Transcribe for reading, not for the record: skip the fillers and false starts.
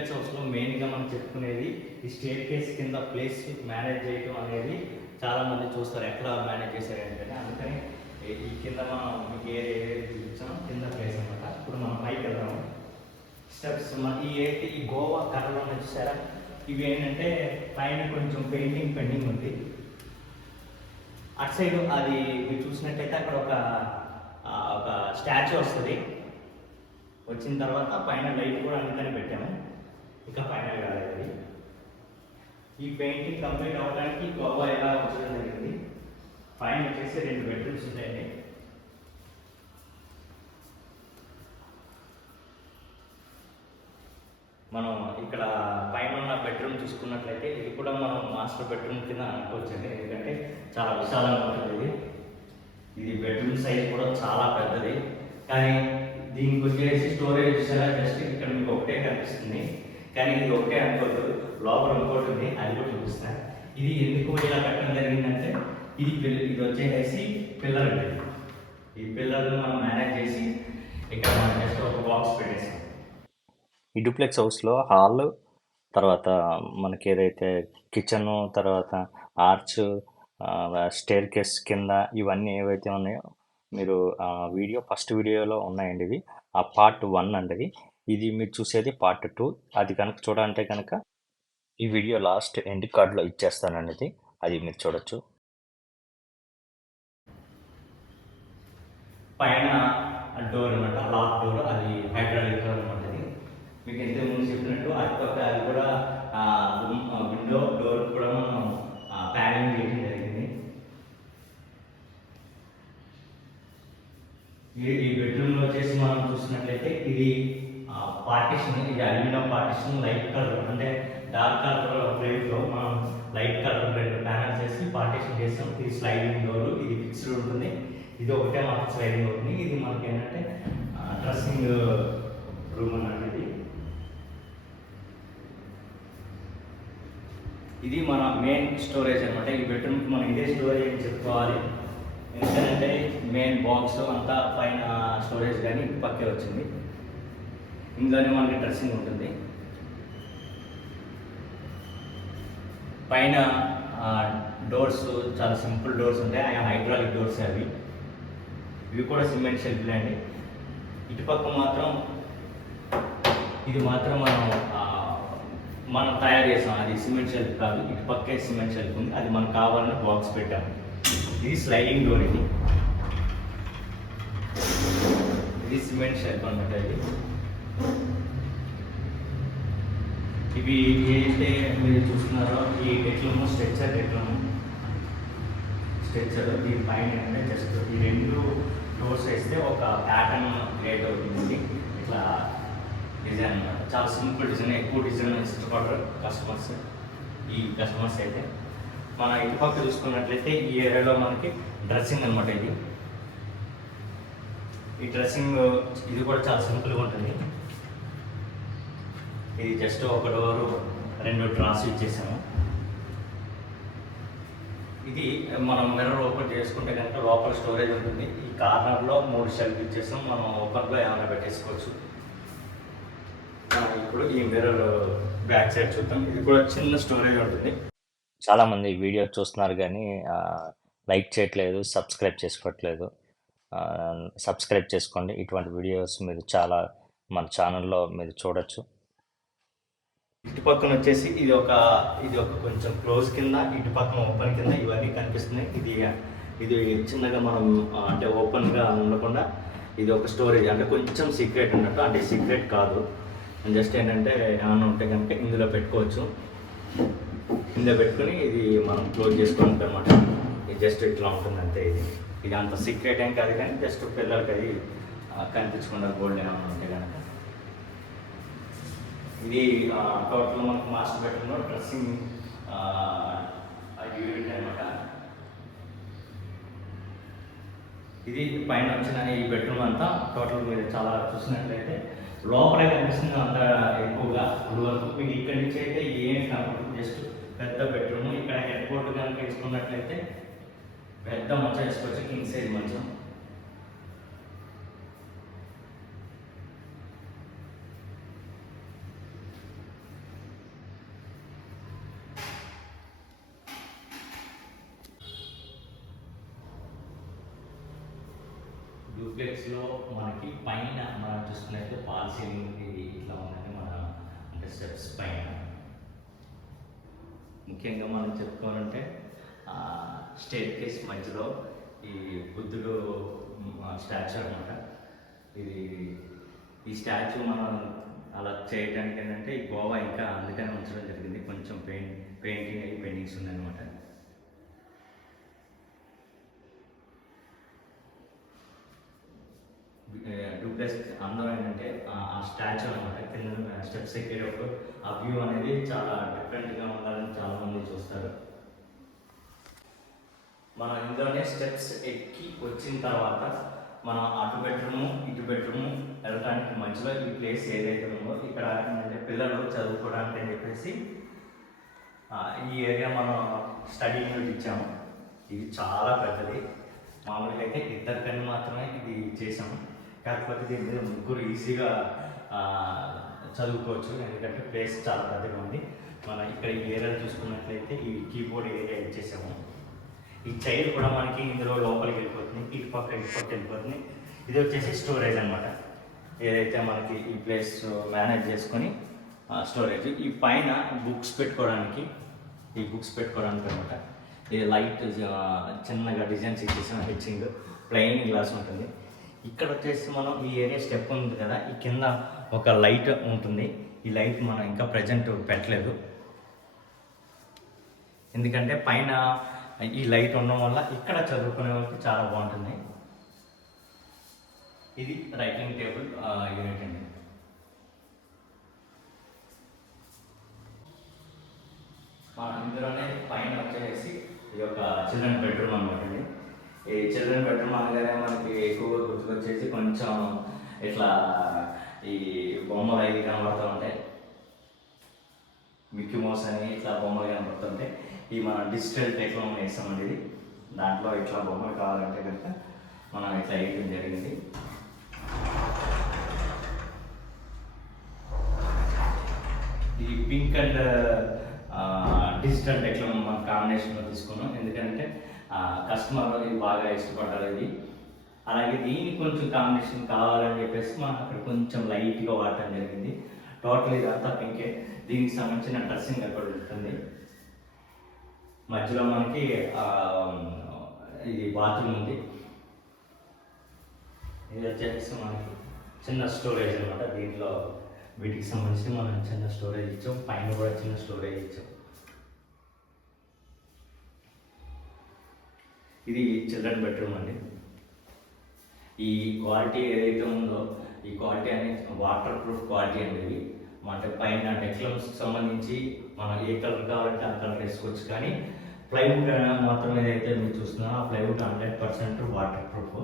Duplex హౌస్లో మెయిన్గా మనం చెప్పుకునేది ఈ స్టేర్ కేస్ కింద ప్లేస్ మేనేజ్ చేయడం అనేది చాలామంది చూస్తారు ఎట్లా మేనేజ్ చేశారు అంటే, అందుకని ఈ కింద మనం మీకు ఏ చూపించాం కింద ప్లేస్ అనమాట. ఇప్పుడు మనం పైకి వెళ్దాము. స్టెప్స్ ఈ గోవా కర్రలో చూసారా, ఇవి ఏంటంటే పైన కొంచెం పెయింటింగ్ ఉంది. అటు సైడ్ అది మీరు చూసినట్టయితే అక్కడ ఒక స్టాచ్యూ వస్తుంది. వచ్చిన తర్వాత పైన లైట్ కూడా అందుకని పెట్టాము, ఇంకా ఫైనల్ కాలేదు. ఈ పెయింటింగ్ కంప్లీట్ అవ్వడానికి గోవా ఎలా వచ్చడం జరిగింది. పైన వచ్చేసి 2 బెడ్రూమ్స్ ఉంటాయండి. మనం ఇక్కడ పైన ఉన్న బెడ్రూమ్ చూసుకున్నట్లయితే ఇది కూడా మనం మాస్టర్ బెడ్రూమ్ కింద అనుకోవచ్చండి, ఎందుకంటే చాలా విశాలంగా ఉంటుంది. ఇది బెడ్రూమ్ సైజ్ కూడా చాలా పెద్దది, కానీ దీనికి వచ్చేసి స్టోరేజ్ చూసారా, జస్ట్ ఇక్కడ మీకు ఒకటే కనిపిస్తుంది, కానీ ఇది ఒకటే అనుకోవద్దు, లోపల ఇంకోటి ఉంది, అది కూడా చూపిస్తాను. ఇది ఎందుకు ఇలా కట్టడం జరిగిందంటే ఇది వచ్చేసి పిల్లర్ అండి. ఈ పిల్లర్ను మనం మేనేజ్ చేసి ఇక్కడ మనం జస్ట్ ఒక బాక్స్ పెట్టేసాం. ఈ డూప్లెక్స్ హౌస్లో హాల్, తర్వాత మనకి ఏదైతే కిచెను, తర్వాత ఆర్చ్, స్టేర్ కేస్ కింద ఇవన్నీ ఏవైతే ఉన్నాయో మీరు ఫస్ట్ వీడియోలో ఉన్నాయండి. ఇవి ఆ పార్ట్ 1 అండి. ఇది మీరు చూసేది పార్ట్ 2. అది కనుక చూడాలంటే కనుక ఈ వీడియో లాస్ట్ ఎండ్ కార్డ్లో ఇచ్చేస్తానండి, అది మీరు చూడొచ్చు. పైన డోర్ అనమాట, లాక్ డోర్, అది హైడ్రాలిక్ డోర్ అనమాట. మీకు ఎంత ముందు చెప్పినట్టు అటుపక్క అది కూడా విండో డోర్ కూడా మనం ప్యానింగ్ చేయడం జరిగింది. ఈ బెడ్రూమ్లో వచ్చేసి మనం చూసినట్లయితే ఇది పార్టిషన్, ఇది అల్యూమినియం పార్టిషన్, లైట్ కలర్ అంటే డార్క్ కలర్ ప్లేట్లో మనం లైట్ కలర్ 2 ప్యానల్స్ వేసి పార్టిషన్ చేస్తాం. ఇది స్లైడింగ్ డోర్, ఇది ఫిక్స్డ్ ఉంటుంది, ఇది ఒకటే మనకు స్లైడింగ్ అవుతుంది. ఇది మనకి ఏంటంటే డ్రెస్సింగ్ రూమ్ అనేది. ఇది మన మెయిన్ స్టోరేజ్ అనమాట. ఈ బెడ్రూమ్కి మనం ఇదే స్టోరేజ్ అని చెప్పుకోవాలి, ఎందుకంటే మెయిన్ బాక్స్ అంతా పైన స్టోరేజ్ కానీ పక్కే వచ్చింది. ఇందులోనే మనకి డ్రెస్సింగ్ ఉంటుంది. పైన డోర్స్ చాలా సింపుల్ డోర్స్ ఉంటాయి, ఆయన హైడ్రాలిక్ డోర్స్ అవి. ఇవి కూడా సిమెంట్ షెల్ఫ్లే అండి. ఇటుపక్క మాత్రం ఇది మాత్రం మనం తయారు చేసాం, అది సిమెంట్ షెల్ఫ్ కాదు, ఇటు పక్కే సిమెంట్ షెల్ఫ్ ఉంది, అది మనకు కావాలని బాక్స్ పెట్టాము. ఇది స్లైడింగ్ డోర్, ఇది సిమెంట్ షెల్ఫ్ అనమాట. ఇవి ఏదైతే మీరు చూస్తున్నారో ఈ డెక్లము స్ట్రెచ్చర్ దీనిపైన అంటే జస్ట్ ఈ 2 డోర్స్ వేస్తే ఒక ప్యాటర్న్ క్రియేట్ అవుతుంది. ఇట్లా డిజైన్ అనమాట, చాలా సింపుల్ డిజైన్, ఎక్కువ డిజైన్ ఇష్టపడరు కస్టమర్స్ అయితే. మన ఇటుపక్క చూసుకున్నట్లయితే ఈ ఏరియాలో మనకి డ్రెస్సింగ్ అనమాట. ఈ డ్రెస్సింగ్ ఇది కూడా చాలా సింపుల్గా ఉంటుంది. ఇది జస్ట్ ఒక డోరు 2 డ్రాస్ ఇచ్చేసాము. ఇది మనం మిర్రర్ ఓపెన్ చేసుకుంటే కనుక లోపల స్టోరేజ్ ఉంటుంది. ఈ కార్నర్లో 3 షెల్ఫ్ ఇచ్చేసాం, మనం ఓపెన్లో ఏమైనా పెట్టేసుకోవచ్చు. ఇప్పుడు ఈ మిర్రర్ బ్యాక్ సైడ్ చూద్దాం. ఇది కూడా చిన్న స్టోరేజ్ ఉంటుంది. చాలామంది వీడియో చూస్తున్నారు కానీ లైక్ చేయట్లేదు, సబ్స్క్రైబ్ చేసుకోవట్లేదు. సబ్స్క్రైబ్ చేసుకోండి. ఇటువంటి వీడియోస్ మీరు చాలా మన ఛానల్లో మీరు చూడొచ్చు. ఇటు పక్కన వచ్చేసి ఇది ఒక కొంచెం క్లోజ్ కింద, ఇటు పక్కన ఓపెన్ కింద ఇవన్నీ కనిపిస్తున్నాయి. ఇది చిన్నగా మనం అంటే ఓపెన్గా ఉండకుండా ఇది ఒక స్టోరేజ్, అంటే కొంచెం సీక్రెట్ అన్నట్టు, అంటే సీక్రెట్ కాదు, జస్ట్ ఏంటంటే ఏమన్నా ఉంటే కనుక ఇందులో పెట్టుకోవచ్చు. ఇందులో పెట్టుకుని ఇది మనం క్లోజ్ చేసుకోవడానికి అనమాట. ఇది జస్ట్ ఇట్లా ఉంటుంది అంతే. ఇది అంత సీక్రెట్ ఏం కాదు, కానీ జస్ట్ పిల్లలకి అది కనిపించకుండా గోల్డ్ ఏమైనా ఉంటే కనుక. ఇది టోటల్ మనకు మాస్టర్ బెడ్రూమ్లో డ్రెస్సింగ్ యూనిట్ అనమాట. ఇది పైన వచ్చిన ఈ బెడ్రూమ్ అంతా టోటల్ మీరు చాలా చూసినట్లయితే లోపలే కనిపిస్తుంది అంత ఎక్కువగా. ఇప్పుడు వరకు మీకు ఇక్కడి నుంచి అయితే ఏం కనపడుతుంది, జస్ట్ పెద్ద బెడ్రూమ్. ఇక్కడ హెడ్ బోర్డు కనుక వేసుకున్నట్లయితే పెద్ద మంచం వేసుకోవచ్చు, కింగ్ సైజ్ మంచం. డూప్లెక్స్లో మనకి పైన మనం చూసుకున్నట్లయితే పాల్ సీలింగ్ ఇది ఇట్లా ఉందండి మన అంటే స్టెప్స్ పైన. ముఖ్యంగా మనం చెప్పుకోవాలంటే స్టేర్ కేస్ మధ్యలో ఈ బుద్ధుడు స్టాచ్యూ అనమాట. ఇది ఈ స్టాచ్యూ మనం అలా చేయడానికి ఏంటంటే ఈ గోవా ఇంకా అందుకనే ఉంచడం జరిగింది, కొంచెం పెయింటింగ్ అయ్యి పెయింటింగ్స్ ఉన్నాయన్నమాట. డూప్లెక్స్ అందరూ ఏంటంటే ఆ స్టాచ్యూ అనమాట కింద స్టెప్స్ ఎక్కేటప్పుడు ఆ వ్యూ అనేది చాలా డిఫరెంట్గా ఉండాలని చాలామంది చూస్తారు. మనం ఇందులోనే స్టెప్స్ ఎక్కి వచ్చిన తర్వాత మనం అటు బెడ్రూము ఇటు బెడ్రూము వెళ్ళడానికి మధ్యలో ఈ ప్లేస్ ఏదైతే ఉందో ఇక్కడ ఏంటంటే పిల్లలు చదువుకోవడానికి అని చెప్పేసి ఈ ఏరియా మనం స్టడీ యూనిట్ ఇచ్చాము. ఇది చాలా పెద్దది. మామూలుగా అయితే ఇద్దరికని మాత్రమే ఇది చేసాము, కాకపోతే దీని మీద ముగ్గురు ఈజీగా చదువుకోవచ్చు, ఎందుకంటే ప్లేస్ చాలా పెద్దగా ఉంది. మనం ఇక్కడ ఈ ఏరియా చూసుకున్నట్లయితే ఈ కీబోర్డ్ ఏరియా ఇచ్చేసాము. ఈ చైర్ కూడా మనకి ఇందులో లోపలికి వెళ్ళిపోతుంది, ఇటు పక్క వెళ్ళిపోతుంది. ఇది వచ్చేసి స్టోరేజ్ అనమాట, ఏదైతే మనకి ఈ ప్లేస్ మేనేజ్ చేసుకొని స్టోరేజ్. ఈ పైన బుక్స్ పెట్టుకోవడానికి అనమాట. ఇది లైట్ చిన్నగా డిజైన్స్ ఇచ్చేసాం, హెచ్చింగ్ ప్లెయిన్ గ్లాస్ ఉంటుంది. ఇక్కడ వచ్చేసి మనం ఈ ఏరియా స్టెప్ ఉంది కదా, ఈ కింద ఒక లైట్ ఉంటుంది. ఈ లైట్ మనం ఇంకా ప్రజెంట్ పెట్టలేదు, ఎందుకంటే పైన ఈ లైట్ ఉండడం వల్ల ఇక్కడ చదువుకునే వాళ్ళకి చాలా బాగుంటుంది. ఇది రైటింగ్ టేబుల్ యూనిట్ అండి. ఇందులోనే పైన వచ్చేసి ఇది ఒక చిల్డ్రన్ బెడ్రూమ్ అనమాట అండి. ఈ చిల్డ్రన్ బెడ్రూమ్ అనగానే మనకి ఎక్కువగా గుర్తుకొచ్చేసి కొంచెం ఇట్లా ఈ బొమ్మలు అవి కనబడుతూ ఉంటాయి, మిక్కీ మౌస్ అని ఇట్లా బొమ్మలు కనబడుతుంటాయి. ఈ మన డిజిటల్ టెక్నాలజీ వేస్తామండి. ఇది దాంట్లో ఇట్లా బొమ్మలు కావాలంటే కనుక మనం ఇట్లా వేయడం జరిగింది. ఇది పింక్ అండ్ డిజిటల్ టెక్నాలజీ మనం కాంబినేషన్లో తీసుకున్నాం, ఎందుకంటే కస్టమర్ ఇది బాగా ఇష్టపడ్డారు. ఇది అలాగే దీనికి కొంచెం కాంబినేషన్ కావాలని చెప్పేసి మనం అక్కడ కొంచెం లైట్గా వాడటం జరిగింది. టోటల్ ఇదంతా పింకే. దీనికి సంబంధించిన డ్రెస్సింగ్ అక్కడ ఉంటుంది. మధ్యలో మనకి ఇది బాత్రూమ్ ఉంది. ఇది వచ్చేసి మనకి చిన్న స్టోరేజ్ అనమాట. దీంట్లో వీటికి సంబంధించి మనం చిన్న స్టోరేజ్ ఇచ్చాం, పైన కూడా చిన్న స్టోరేజ్ ఇచ్చాం. ఇది చిల్డ్రన్ బెడ్రూమ్ అండి. ఈ క్వాలిటీ ఏదైతే ఉందో ఈ క్వాలిటీ అనేది వాటర్ ప్రూఫ్ క్వాలిటీ అండి. ఇవి అంటే పైన టెక్స్టైల్స్ సంబంధించి మనం ఏ కలర్ కావాలంటే ఆ కలర్ వేసుకోవచ్చు, కానీ ప్లైవుడ్ మాత్రం ఏదైతే మీరు చూస్తున్నారో ఆ ప్లైవుడ్ 100% వాటర్ ప్రూఫ్.